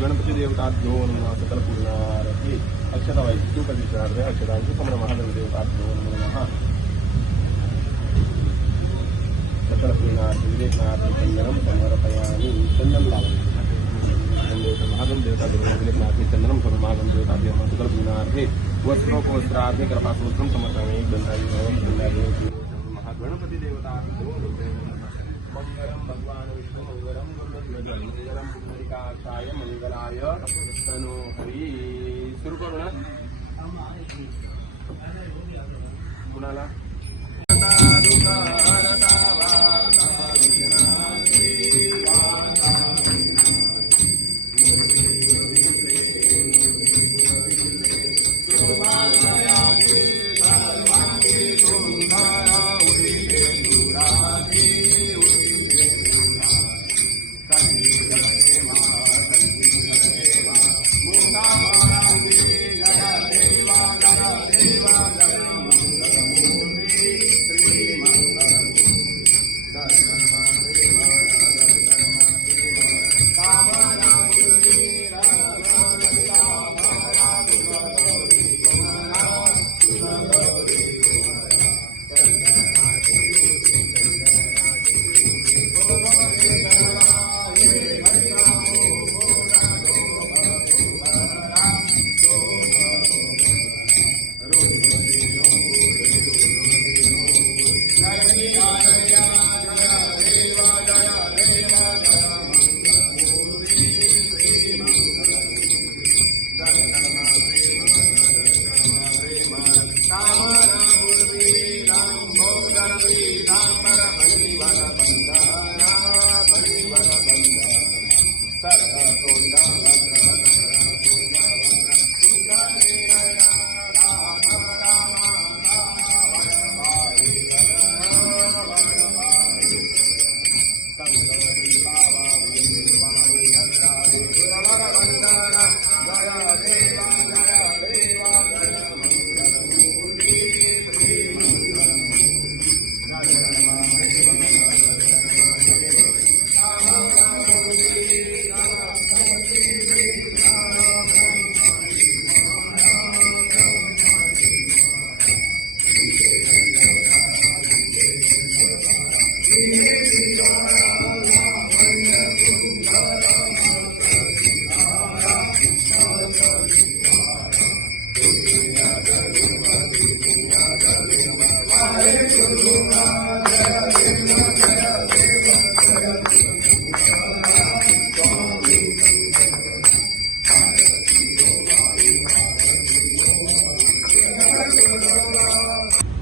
गणपती देवता 2 सकल पूर्णारती अक्षता वैष्णू प्रतिष्ठार्थे अक्षतांची समर महागण देवता 2 सकल पूर्णार्थी विवेकनाथ चंदनम समर्पयामि चंदन लावणी महागण देवता विवेकनाथ चंदनम समर महागण देवता सकल पूर्णार्थे वस्त्रोपवस्त्रार्थे कृपासूत्रम समर्पयामि दंडायुध महागणपती देवता 2 मंगलम भगवान विष्णु मंगलम मंगलम पुंडरीकाक्षाय मंगलाय तनो हरी. सुरू करू ना कुणाला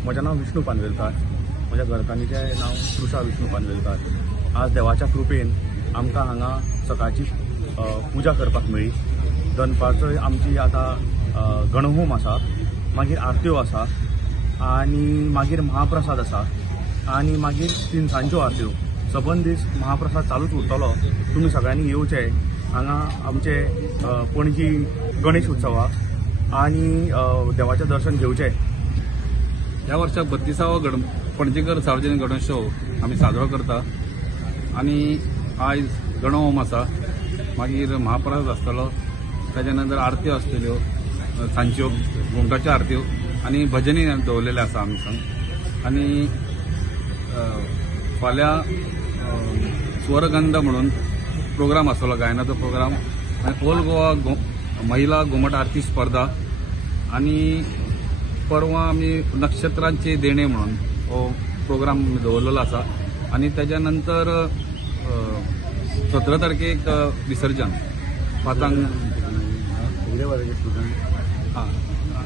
म्हजें नांव विष्णू पानवेलकार. म्हज्या घरकान्नीचें नांव तृषा विष्णू पानवेलकार. आज देवाच्या कृपेन आमकां हांगा सकाळची पुजा करपाक मेळ्ळी. दनपारचो आमची आतां गणहोम आसा, मागीर आरत्यो आसा आनी मागीर महाप्रसाद आसा आनी मागीर तिनसांजच्यो आरत्यो. सबंद दीस महाप्रसाद चालूच उरतलो. तुमी सगळ्यांनी येवचें हांगा आमचे पणजी गणेश उत्सवाक आनी देवाचें दर्शन घेवचें. ह्या वर्साक 32वा पणजीकर सार्वजनीक गणेशोत्सव आमी साजरो करता आनी आयज गणहोम आसा, मागीर महाप्रसाद आसतलो, ताच्या नंतर आरत्यो आसतल्यो सांजच्यो, घुमटाच्यो आरत्यो आनी भजनी दवरलेले आसा आमी संग. आनी फाल्यां स्वरगंध म्हणून प्रोग्राम आसतलो, गायनाचो प्रोग्राम, आनी ऑल गोवा महिला घुमट आरती स्पर्धा आनी परवा आमी नक्षत्रांचे देणे म्हणून हो प्रोग्राम दवरलेलो आसा. आनी ताच्या नंतर 17 तारखेक विसर्जन 5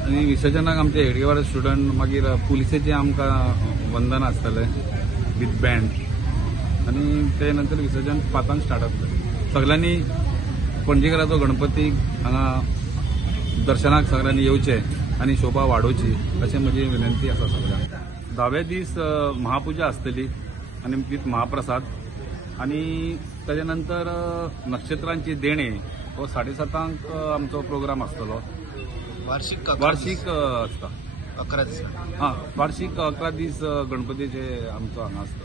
आनी विसर्जनाक आमचे हेडगेवार स्टुडंट, मागीर पुलिसेचे आमकां वंदन आसतलें विथ बँड आनी ते नंतर विसर्जन 5 स्टार्ट जातलें. सगळ्यांनी पणजीकराचो गणपती हांगा दर्शनाक सगळ्यांनी येवचें आनी शोभा वाडोवची अशें म्हजी विनंती आसा सगळ्यांक. 10व्या दीस महापुजा आसतली आनी विथ महाप्रसाद आनी ताच्या नंतर नक्षत्रांची देणे हो 7:30 आमचो प्रोग्राम आसतलो. वार्षिक आसता 11 दीस. हां, वार्षिक 11 दीस गणपतीचे आमचो हांगा आसता.